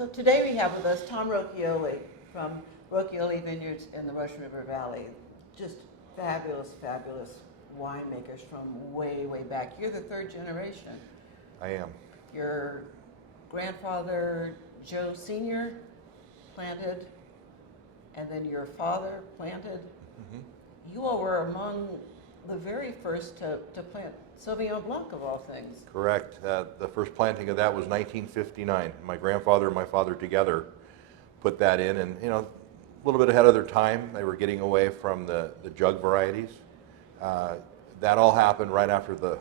So today we have with us Tom Rochioli from Rochioli Vineyards in the Russian River Valley. Just fabulous, fabulous winemakers from way, way back. You're the third generation. I am. Your grandfather, Joe Sr., planted, and then your father planted. Mm-hmm. You all were among the very first to plant Sauvignon Blanc, of all things. Correct. The first planting of that was 1959. My grandfather and my father together put that in, and a little bit ahead of their time. They were getting away from the jug varieties. That all happened right after the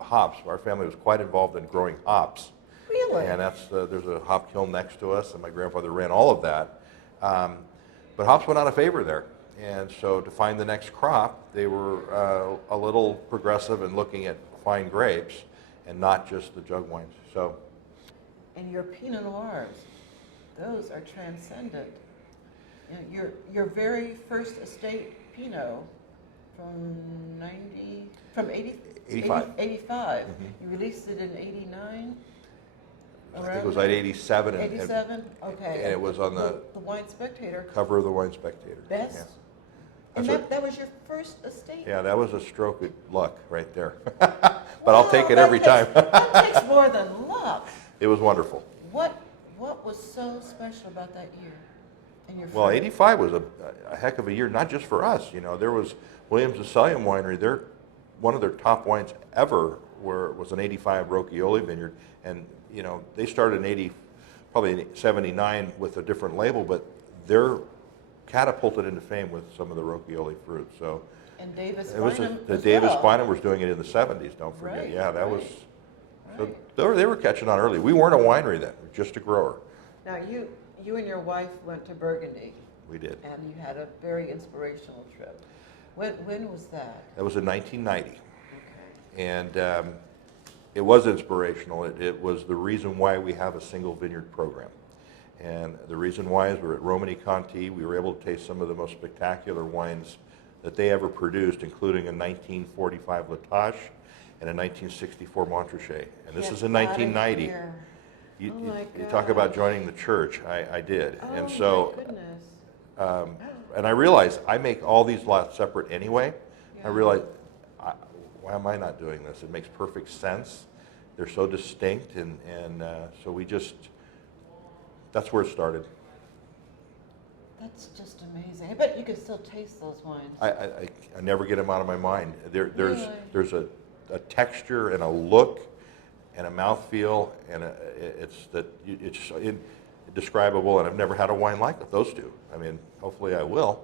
hops. Our family was quite involved in growing hops. Really? And there's a hop kiln next to us, and my grandfather ran all of that. But hops went out of favor there. And so to find the next crop, they were a little progressive in looking at fine grapes and not just the jug wines. So, and your Pinot Noirs, those are transcendent. Your very first estate Pinot from 85. 85. Mm-hmm. You released it in 89? I think it was like 87. 87? Okay. And it was on the Wine Spectator. cover of the Wine Spectator. Best? Yeah. And That's that was your first estate? Yeah, that was a stroke of luck right there. But I'll take it every time. That takes more than luck. It was wonderful. What was so special about that year? And your Well, first? 85 was a heck of a year, not just for us. There was Williams & Sellium Winery. One of their top wines ever was an 85 Rochioli vineyard. And, they started in probably 79 with a different label, but they're catapulted into fame with some of the Rochioli fruit. So And Davis it was Bynum the as Davis well. Bynum was doing it in the 70s, don't forget. Right, Yeah, that was, right. so they were catching on early. We weren't a winery then, we were just a grower. Now, you and your wife went to Burgundy, We did. and you had a very inspirational trip. When was that? That was in 1990. Okay. And it was inspirational. It was the reason why we have a single vineyard program. And the reason why is we're at Romani Conti. We were able to taste some of the most spectacular wines that they ever produced, including a 1945 La Tâche and a 1964 Montrachet. And this Get is in outta 1990. here. You, Oh you- my you talk about gosh. joining the church. I did. Oh, And so, my goodness. and I realized I make all these lots separate anyway. I Yeah. realized, why am I not doing this? It makes perfect sense. They're so distinct, and so that's where it started. That's just amazing. I bet you could still taste those wines. I never get them out of my mind. There's Really? a texture and a look and a mouthfeel, and it's indescribable, and I've never had a wine like those two. I mean, hopefully I will.